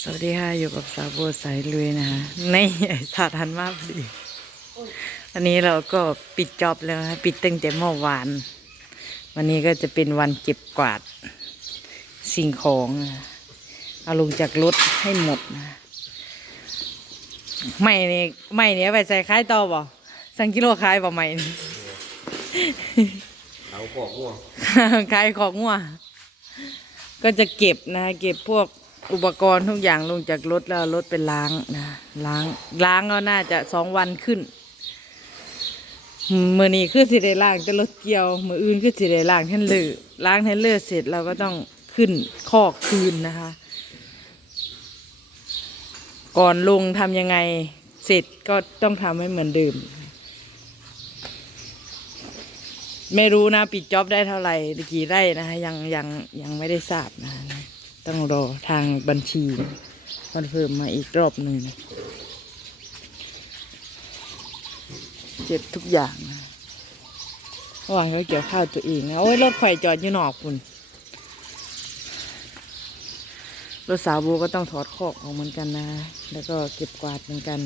สวัสดีค่ะ อยู่กับสาวโบวสายลุยนะคะในสาทันมากพอดีวันนี้เราก็ปิดจอบแล้วนะปิดตั้งแต่เมื่อวาน วันนี้ก็จะเป็นวันเก็บกวาดสิ่งของนะเอาลงจากรถให้หมดนะไม่เนี่ยไม่เนี่ยไปใส่คล้ายต่อบ่สังกิโลคล้ายบ่ไม่นี่เอาขอกง่วงขายของงัว ก็จะเก็บนะ เก็บพวกอุปกรณ์ทุกอย่างลงจากรถแล้วรถไปล้างนะล้างล้างก็น่าจะสองวันขึ้นมือนี้คือสิได้ล้างแต่รถเกี่ยว มืออื่นคือสิได้ล้างแทนเลือล้างแทนเลือเสร็จเราก็ต้องขึ้นคอกคืนนะคะ ก่อนลงทำยังไงเสร็จก็ต้องทำให้เหมือนเดิม ไม่รู้นะ ปิดจ็อบได้เท่าไหร่กี่ไร่นะคะยังยังยังไม่ได้ทราบนะคะต้องรอทางบัญชีคอนเฟิร์มมาอีกรอบหนึ่งเจ็บทุกอย่างนะวางเขาเกี่ยวข้าวตัวเองนะ โอ้ย รถไฟจอดอยู่นอกคุณรถสาวโบก็ต้องถอดคอกออกเหมือนกันนะ แล้วก็เก็บกวาดเหมือนกัน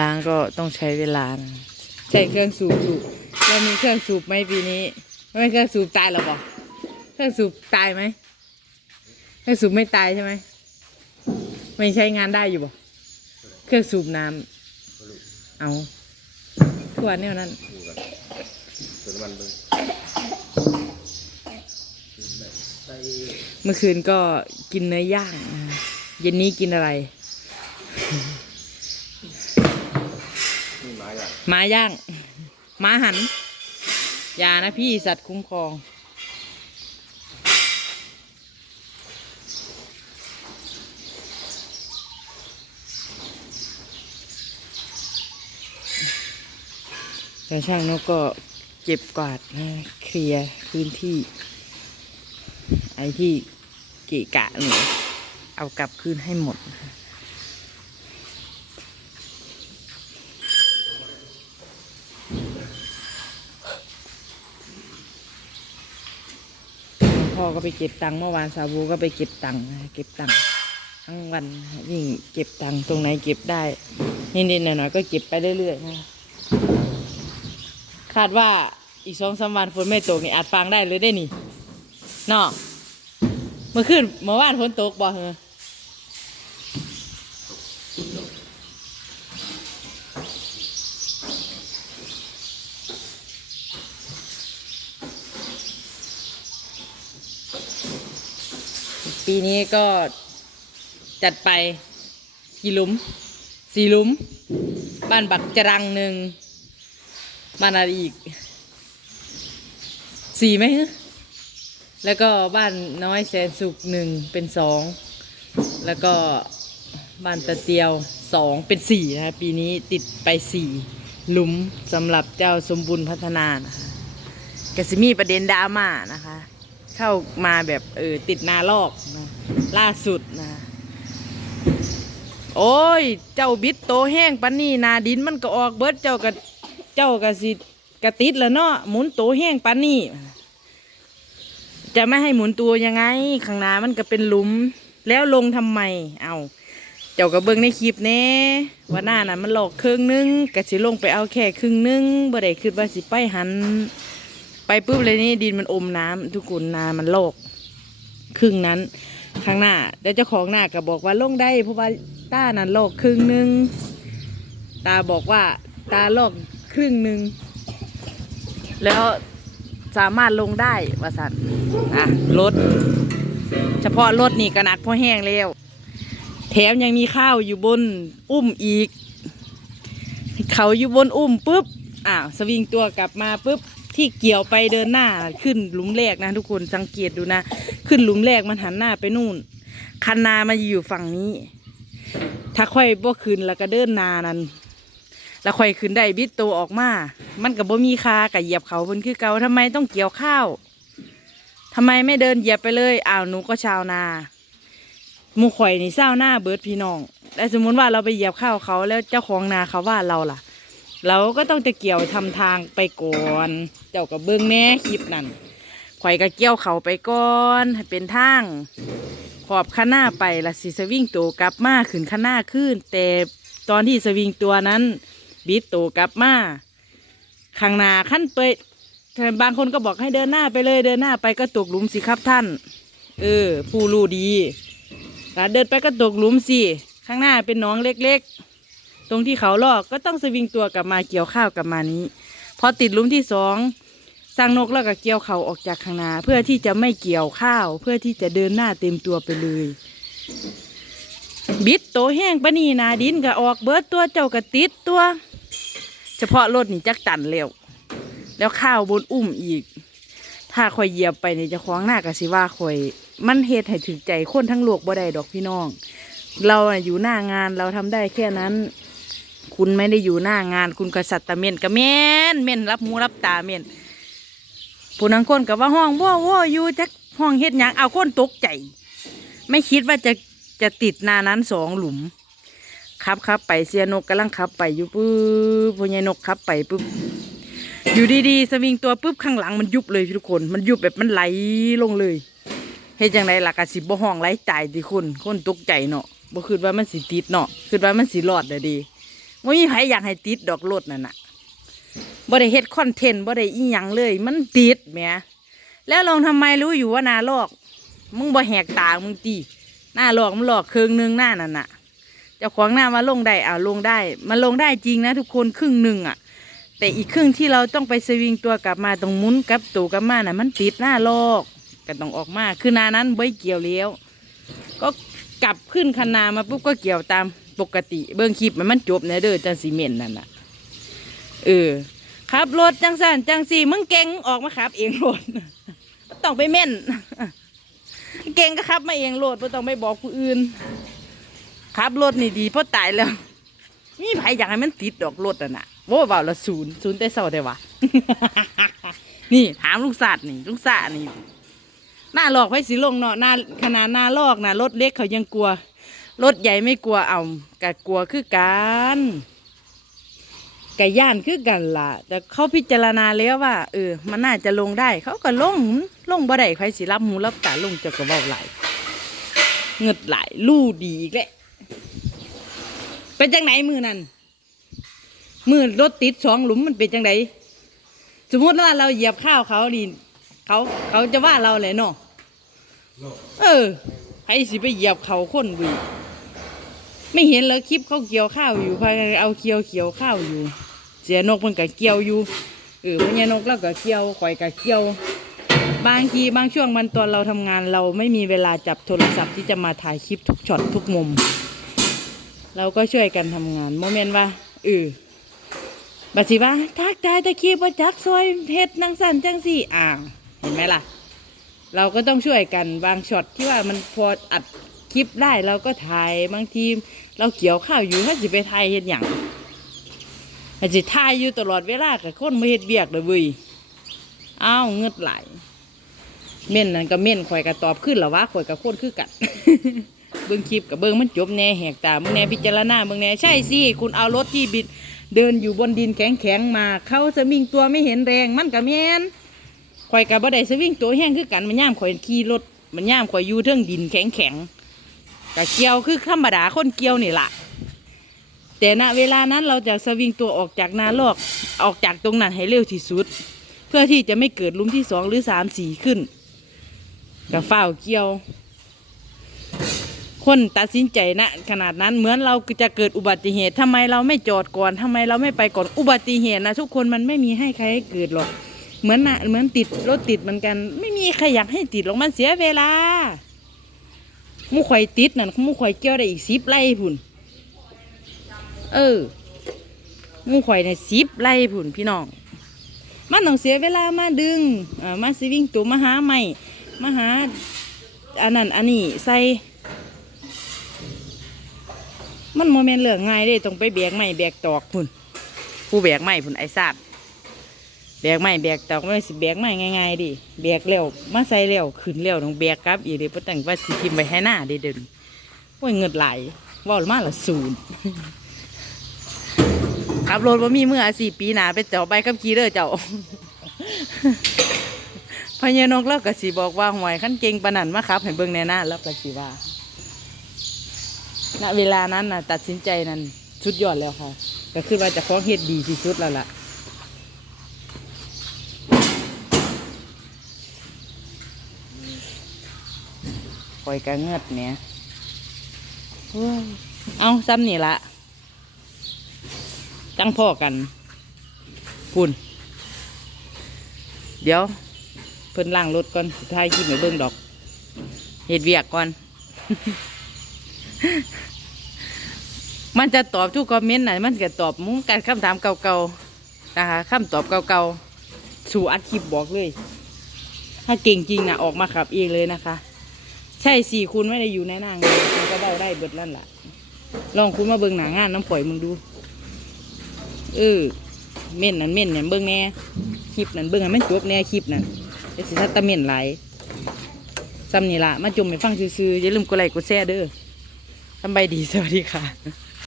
ล้างก็ต้องใช้เวลานะใช้เครื่องสูบสูบเรามีเครื่องสูบไหมปีนี้ไม่เครื่องสูบตายหรอบอกเครื่องสูบตายไหมเครื่องสูบไม่ตายใช่ไหมไม่ใช้งานได้อยู่บ่เครื่องสูบน้ำเอาทั่วแนวนั้นดูกันเติมน้ำมันเบิ่งเมื่อคืนก็กินเนื้อย่างนะเย็นนี้กินอะไร นี่ไม้อย่างหมาย่างหมาหันอยานะพี่สัตว์คุ้มครอง แต่ช่างนกก็เก็บกวาดนะเคลียร์พื้นที่ ไอ้ที่เกะกะหนูเอากลับคืนให้หมด พ่อก็ไปเก็บตังค์เมื่อวานสาบูก็ไปเก็บตังค์เก็บตังค์ทั้งวันวิ่งเก็บตังค์ตรงไหนเก็บได้นิดๆหน่อยๆก็เก็บไปเรื่อยๆนะคาดว่าอีกสองสามวันฝนไม่ตกนี่อาจฟังได้เลยได้นี่เนาะเมื่อคืนเมื่อวานฝนตกบ่เหรอ ปีนี้ก็จัดไปกี่หลุมสี่หลุม บ้านบักจรังหนึ่งบ้านอะไรอีกสี่ไหมฮะแล้วก็บ้านน้อยแสนสุขหนึ่งเป็นสองแล้วก็บ้านตะเตียวสองเป็นสี่นะคะปีนี้ติดไปสี่หลุมสำหรับเจ้าสมบุญพัฒนานะคะกสิมีประเด็นดราม่านะคะ เข้ามาแบบเออติดนาลอกนะล่าสุดนะ โอ้ย เจ้าบิดโตแห้งปันนี่นาดินมันก็ออกเบิดเจ้าก็เจ้าก็สิกระติดแล้วเนาะหมุนโตแห้งปันนี่จะไม่ให้หมุนตัวยังไง ข้างหน้ามันก็เป็นหลุม แล้วลงทำไม เอาเจ้าก็เบิ่งในคลิปแน่ว่าหน้านั้นมันหลอกครึ่งนึงก็สิลงไปเอาแค่ครึ่งนึงบ่ได้คิดว่าสิไปหัน ปปุ๊บเลยนี่ดินมันอมน้ำทุกคนนามันโลก ครึ่งนั้นข้างหน้าแล้วเจ้าของหน้าก็บอกว่าลงได้เพราะว่าตานั้นโลกครึ่งหนึ่งตาบอกว่าตาโลกครึ่งหนึ่งแล้วสามารถลงได้ว่าสันอะรถเฉพาะรถนี่ก็นักเพราะแห้งแล้ว แถมยังมีข้าวอยู่บนอุ้มอีก เขาอยู่บนอุ้มปุ๊บอ้าวสวิงตัวกลับมาปุ๊บ ที่เกี่ยวไปเดินหน้าขึ้นหลุมแรกนะ ทุกคนสังเกตดูนะ ขึ้นหลุมแรกมันหันหน้าไปนู่น คันนามาอยู่ฝั่งนี้ ถ้าค่อยบ่ขึ้นแล้วก็เดินนานั้นแล้วค่อยขึ้นได้บิดโตวออกมา มันกับบ่มีคากับเหยียบเขาเพิ่นคือเกาทำไมต้องเกี่ยวข้าวทำไมไม่เดินเหยียบไปเลยอ้าวหนูก็ชาวนาหมูข่อยนี่เศร้าหน้าเบิดพี่น้องแล้วสมมุติว่าเราไปเหยียบข้าวเขาแล้วเจ้าของนาเขาว่าเราล่ะ เราก็ต้องจะเกี่ยวทำทางไปก่อน เจ้ากับเบิ้งแหน่คลิปนั่นข่อยก็เกี่ยวเขาไปก่อนให้เป็นทาง ขอบข้างหน้าไปละสิสวิงตัวกลับมาขึ้นข้างหน้าขึ้น แต่ตอนที่สวิงตัวนั้นบิดตัวกลับมาข้างหน้าขั้นไปแต่บางคนก็บอกให้เดินหน้าไปเลยเดินหน้าไปก็ตกหลุมสิครับท่าน เออ ผู้รู้ดีแล้วเดินไปก็ตกหลุมสิ ข้างหน้าเป็นน้องเล็ก ๆ ตรงที่เขาลอกก็ต้องสวิงตัวกลับมาเกี่ยวข้าวกลับมานี้พอติดลุมที่สองสร้างนกแล้วก็เกี่ยวเขาออกจากข้างนาเพื่อที่จะไม่เกี่ยวข้าว เพื่อที่จะเดินหน้าเต็มตัวไปเลย บิดโตแห้งปะนี่นาดินก็ออกเบิดตัวเจ้าก็ติดตัว เฉพาะรถนี่จักตันแล้วแล้วข้าวบนอุ้มอีก ถ้าคอยเหยียบไปเนี่ยจะคว้างหน้ากะสิว่าคอย มันเฮ็ดให้ถึงใจคนทั้งโลกบ่ได้ดอกพี่น้อง เราอะอยู่หน้างานเราทำได้แค่นั้น คุณไม่ได้อยู่หน้างาน คุณกษัตริย์ตะเมนกะเมนเมนรับหูรับตาเมนผู้นังคนกับว่าห้องว่อว่ออยู่จักห้องเฮ็ดหยังเอาคนตกใจ ไม่คิดว่าจะจะติดนานั้นสองหลุมขับขับไปเสียนกกำลังขับไปอยู่ปุ๊บพญานกขับไปปุ๊บอยู่ดีๆสวิงตัวปุ๊บข้างหลังมันยุบเลยทุกคน มันยุบแบบมันไหลลงเลยเฮ็ดจังไดล่ะกะสิบ่ห้องไหลตายติคนคนตกใจเนาะบ่คิดว่ามันสิติดเนาะคิดว่ามันสิรอดเด้อดี บ่มีไผอยากให้ติดดอกรถนั่นน่ะบ่ได้เฮ็ดคอนเทนต์บ่ได้อีหยังเลย มันติดแหมแล้วลองทำไมรู้อยู่ว่านาลอก มึงบ่แหกตามึงตีหน้าหลอกมันหลอกครึ่งหนึงหน้านั่นน่ะเจ้าของหน้ามาลงได้อ่าลงได้ มันลงได้จริงนะทุกคนครึ่งหนึ่งอะ แต่อีกครึ่งที่เราต้องไปสวิงตัวกลับมาตรงมุนกับตัวกลับมาน่ะ มันติดหน้าลอกก็ต้องออกมาคือนานั้นไม่เกี่ยวเลี้ยวก็กลับขึ้นคันนามาปุ๊บก็เกี่ยวตาม ปกติ เบิ้องคลิปมันมันจบในเด้อจังสีเมนนั่นน่ะเออขับรถจังสันจังสีมึงเก่งออกมาขับ เองรถต้องไปเม่นเก่งก็ขับมาเองโลดไม่ต้องไปบอกผู้อื่นขับรถนี่ดีเพราะตายแล้วมีไผอยากให้มันติดดอกรถอะนะโว้เบาละศูนย์ศูนย์แต่เศร้าได้วะนี่ถามลูกสัตว์นี่ลูกสัตว์นี่หน้าหลอกไผสิลงเนาะหน้าขนาดหน้าลอกนะรถเล็กเขายังกลัว รถใหญ่ไม่กลัวเอากะกลัวคือกันกะย่านคือกันล่ะ แต่เขาพิจารณาแล้วว่าเออมันน่าจะลงได้ เขาก็ลงลงบ่ได้ใครสิรับหูรับตาลงจะก็เบาไหลเงิดไหลลู่ดีอีกแหละเป็นจังไหนมือนั่นมือรถติดสองหลุมมันเป็นจังไหนสมมติว่าเราเหยียบข้าวเขาดีเขาเขาจะว่าเราเลยเนาะเออใครสิไปเหยียบเขาคนวี ไม่เห็นเลยคลิปเขาเกี่ยวข้าวอยู่พากันเอาเกี่ยวเกี่ยวข้าวอยู่ เสียนกมันก็เกี่ยวอยู่เออพญานกแล้วก็เกี่ยวข่อยก็เกี่ยว บางทีบางช่วงมันตอนเราทำงานเราไม่มีเวลาจับโทรศัพท์ที่จะมาถ่ายคลิปทุกช็อตทุกมุม เราก็ช่วยกันทำงานโมเมนต์ว่าเออบัดสิว่าทักได้ตะคีบจักซอยเฮ็ดนางสันจังสี่อ่าเห็นไหมล่ะ เราก็ต้องช่วยกันบางช็อตที่ว่ามันพออัด คลิปได้เราก็ถ่ายบางทีเราเกี่ยวข้าวอยู่ถ้าสิไปถ่ายเฮ็ดหยังอาจสิถ่ายอยู่ตลอดเวลากับคนมาเฮ็ดเบียกเลยเว้ยอ้าวเงือดไหลเม่นนั่นก็เม่นข่อยก็ตอบขึ้นหรอวะข่อยกับคนคือกันเบิ้งคลิปกับเบิ้งมันจบแน่แหกตาเบิ้งแน่พิจารณาเบิ้งแน่ใช่สิคุณเอารถที่บิดเดินอยู่บนดินแข็งแข็งๆมาเขาสวิงตัวไม่เห็นแรงมันกับแม่นข่อยกับบ่ได้สวิ่งตัวแห้งคือกันมันย่ามข่อยขี่รถมันย่ามข่อยอยู่เทิงดินแข็งแข็ง ๆกับเกี่ยวคือธรรมดาคนเกี่ยวนี่แหละแต่ณเวลานั้นเราจะสวิงตัวออกจากนาลอกออกจากตรงนั้นให้เร็วที่สุด เพื่อที่จะไม่เกิดลุมที่สองหรือสามสี่ขึ้นกับฝ้าเกี่ยว คนตัดสินใจนะขนาดนั้นเหมือนเราจะเกิดอุบัติเหตุทำไมเราไม่จอดก่อนทำไมเราไม่ไปก่อนอุบัติเหตุนะทุกคนมันไม่มีให้ใครให้เกิดหรอกเหมือนนะเหมือนติดรถติดเหมือนกัน ไม่มีใครอยากให้ติดหรอกมันเสียเวลา มูข่อยติดนั่นมูข่อยเกี่ยวได้อีกสิบไร่พุ่น เออมูข่อยในสิบไร่พุ่นพี่น้อง มันต้องเสียเวลามาดึงอ่ามาสวิ่งตัวมาหาใหม่มาหาอันนั้นอันนี้ใส่มันโมเมนต์เรื่องง่ายเด้ต้องไปแบกไม้แบกตอกพุ่นผู้แบกไม้พุ่นไอ้ซาด แบกไม้แบกตอกไม่สิแบกไม้ง่ายๆดิแบกเร็วมาใส่เร็วขึ้นเร็วต้องแบกกลับอีกเดี๋ยวตั้งว่าสิทิมไปให้หน้าเด้เดินโอ้ยเงิดไหลายเว่ามาละศูนย์ขับรถว่ามีเมื่อสี่ปีหนาไปเจ้าใบขับขี่เด้อเจ้าพญานกแล้วก็สิบอกว่าหวยขั้นเก่งปนนันมาครับให้เบิ่งแน่นะแล้วก็สิว่าณเวลานั้นน่ะตัดสินใจนั้นสุดยอดแล้วค่ะ ก็คือว่าจะคล้องเฮ็ดดีที่สุดแล้วล่ะ อยกระเงือดเนี่ยเอาซ้ำนี่ละจังพ่อกันคุณเดี๋ยว เพิ่นล้างรถก่อนท้ายคิดไม่เบิ่งดอกเฮ็ดเวียกก่อน มันจะตอบทุกคอมเมนต์น่ะมันก็ตอบมุ้งกันคำถามเก่าๆนะคะคำตอบเก่าๆสู่อัดคลิปบอกเลย ถ้าเก่งจริงนะออกมาขับเองเลยนะคะ ใช่สี่คุณไม่ได้อยู่ในหน้างานคุณก็ได้ได้เบิดลั่นแหละลองคุณมาเบิ่งหนางานน้ำปล่อยมึงดู เออ เม่นนั่นเม่นเนี่ยเบิ่งแน่คลิปนั่นเบิ่งให้มันจบแน่คลิปนั่นเอสิทัตตะเม่นไหลซ้ำนี่ละมาจมไปฟังซื่อๆอย่าลืมกดไลค์กดแชร์เด้อทำใบดีสวัสดีค่ะ